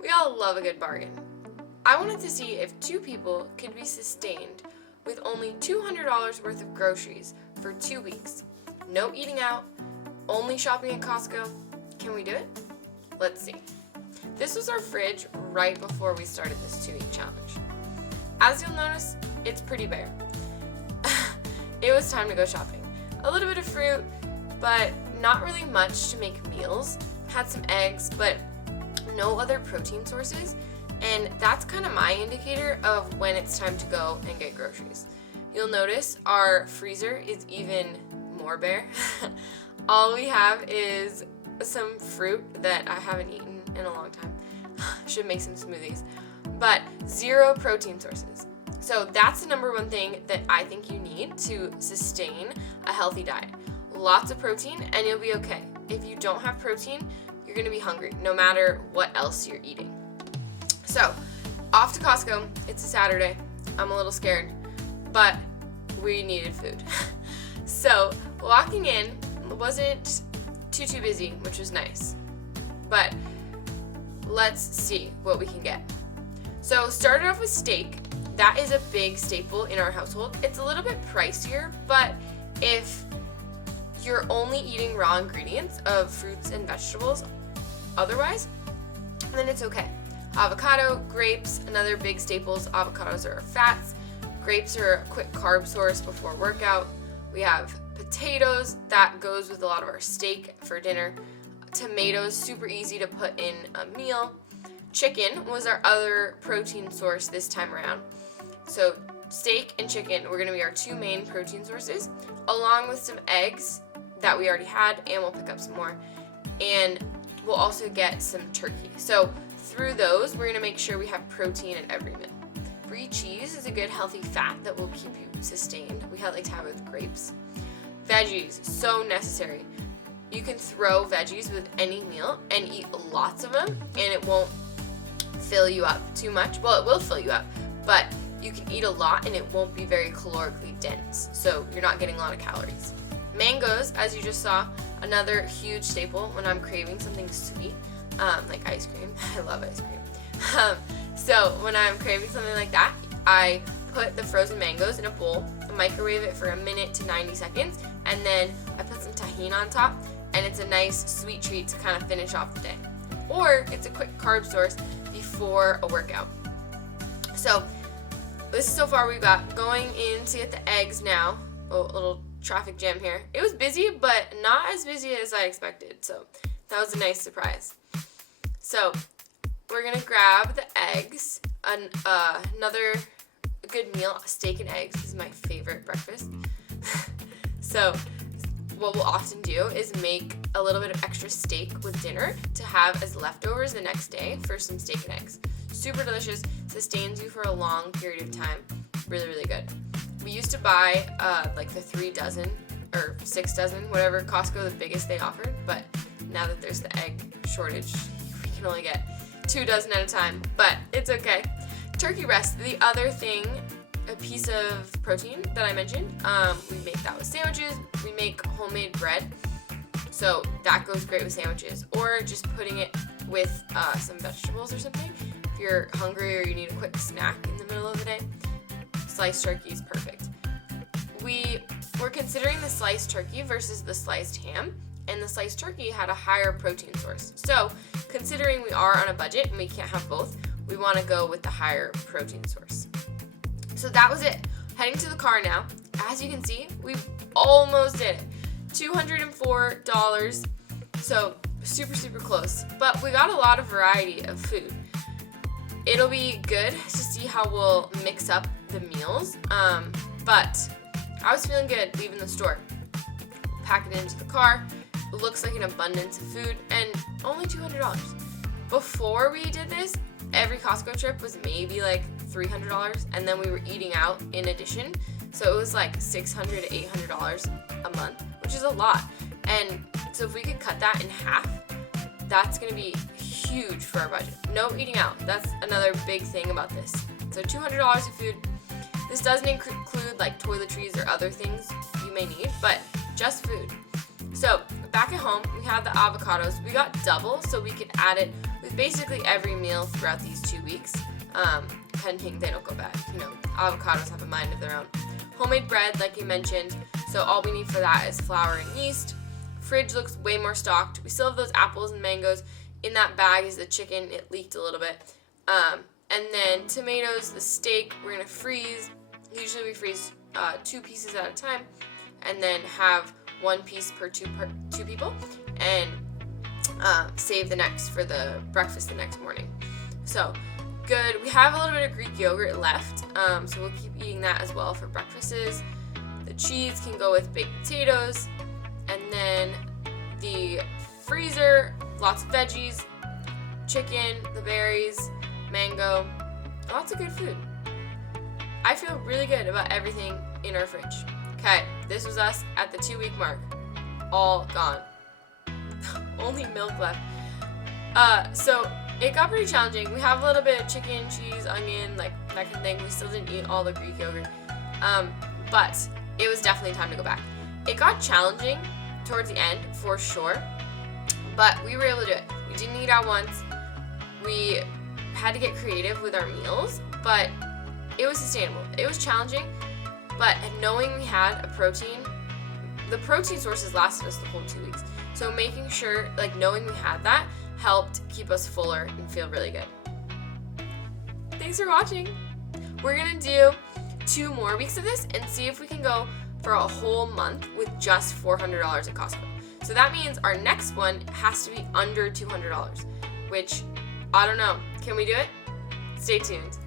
We all love a good bargain. I wanted to see if two people could be sustained with only $200 worth of groceries for 2 weeks. No eating out, only shopping at Costco. Can we do it? Let's see. This was our fridge right before we started this 2-week challenge. As you'll notice, it's pretty bare. It was time to go shopping. A little bit of fruit, but not really much to make meals. Had some eggs, but no other protein sources. And that's kind of my indicator of when it's time to go and get groceries. You'll notice our freezer is even more bare. All we have is some fruit that I haven't eaten in a long time. Should make some smoothies. But 0 protein sources. So that's the number one thing that I think you need to sustain a healthy diet. Lots of protein and you'll be okay. If you don't have protein, you're gonna be hungry no matter what else you're eating. So, off to Costco. It's a Saturday. I'm a little scared, but we needed food. So, walking in wasn't too busy, which was nice. But let's see what we can get. So, started off with steak. That is a big staple in our household. It's a little bit pricier, but if you're only eating raw ingredients of fruits and vegetables otherwise, then it's okay. Avocado, grapes, another big staples. Avocados are fats. Grapes are a quick carb source before workout. We have potatoes. That goes with a lot of our steak for dinner. Tomatoes, super easy to put in a meal. Chicken was our other protein source this time around. So steak and chicken were going to be our 2 main protein sources, along with some eggs that we already had, and we'll pick up some more. And we'll also get some turkey. So through those, we're going to make sure we have protein in every meal. Brie cheese is a good healthy fat that will keep you sustained. We like to have it with grapes. Veggies, so necessary. You can throw veggies with any meal and eat lots of them, and it won't fill you up too much. Well, it will fill you up, but you can eat a lot and it won't be very calorically dense, so you're not getting a lot of calories. Mangoes, as you just saw, another huge staple when I'm craving something sweet, like ice cream. I love ice cream. So when I'm craving something like that, I put the frozen mangoes in a bowl, microwave it for a minute to 90 seconds, and then I put some tahini on top, and it's a nice sweet treat to kind of finish off the day. Or it's a quick carb source before a workout. So this is so far we've got. Going in to get the eggs now. Oh, a little traffic jam here. It was busy, but not as busy as I expected, so that was a nice surprise. So we're gonna grab the eggs. Another good meal, steak and eggs is my favorite breakfast. So what we'll often do is make a little bit of extra steak with dinner to have as leftovers the next day for some steak and eggs. Super delicious, sustains you for a long period of time. Really, really good. We used to buy like the 3 dozen or 6 dozen, whatever Costco, the biggest they offered, but now that there's the egg shortage, we can only get 2 dozen at a time, but it's okay. Turkey breast, the other thing, a piece of protein that I mentioned. We make that with sandwiches. We make homemade bread, so that goes great with sandwiches, or just putting it with some vegetables or something. If you're hungry or you need a quick snack in the middle of the day, sliced turkey is perfect. We were considering the sliced turkey versus the sliced ham, and the sliced turkey had a higher protein source. So considering we are on a budget and we can't have both, we want to go with the higher protein source. So that was it. Heading to the car now. As you can see, we almost did it. $204. So super, super close. But we got a lot of variety of food. It'll be good to see how we'll mix up the meals. But I was feeling good leaving the store. Pack it into the car. It looks like an abundance of food and only $200. Before we did this, every Costco trip was maybe like $300, and then we were eating out in addition. So it was like $600 to $800 a month, which is a lot. And so if we could cut that in half, that's gonna be huge for our budget. No eating out, that's another big thing about this. So $200 of food. This doesn't include like toiletries or other things you may need, but just food. So back at home, we have the avocados. We got double so we could add it with basically every meal throughout these 2 weeks, pending they don't go bad. Avocados have a mind of their own. Homemade bread, like you mentioned, so all we need for that is flour and yeast. Fridge looks way more stocked. We still have those apples and mangoes. In that bag is the chicken. It leaked a little bit. And then tomatoes, the steak, we're going to freeze. Usually we freeze 2 pieces at a time and then have 1 piece per two people, and save the next for the breakfast the next morning. So good. We have a little bit of Greek yogurt left, so we'll keep eating that as well for breakfasts. The cheese can go with baked potatoes, and then the freezer, lots of veggies, chicken, the berries, mango, lots of good food. I feel really good about everything in our fridge. Okay, this was us at the 2-week mark. All gone. Only milk left. So it got pretty challenging. We have a little bit of chicken, cheese, onion, like that kind of thing. We still didn't eat all the Greek yogurt. But it was definitely time to go back. It got challenging towards the end, for sure. But we were able to do it. We didn't eat out once. We had to get creative with our meals, but it was sustainable. It was challenging, but knowing we had a protein, the protein sources lasted us the whole 2 weeks. So making sure, knowing we had that, helped keep us fuller and feel really good. Thanks for watching. We're gonna do 2 more weeks of this and see if we can go for a whole month with just $400 at Costco. So that means our next one has to be under $200, which I don't know. Can we do it? Stay tuned.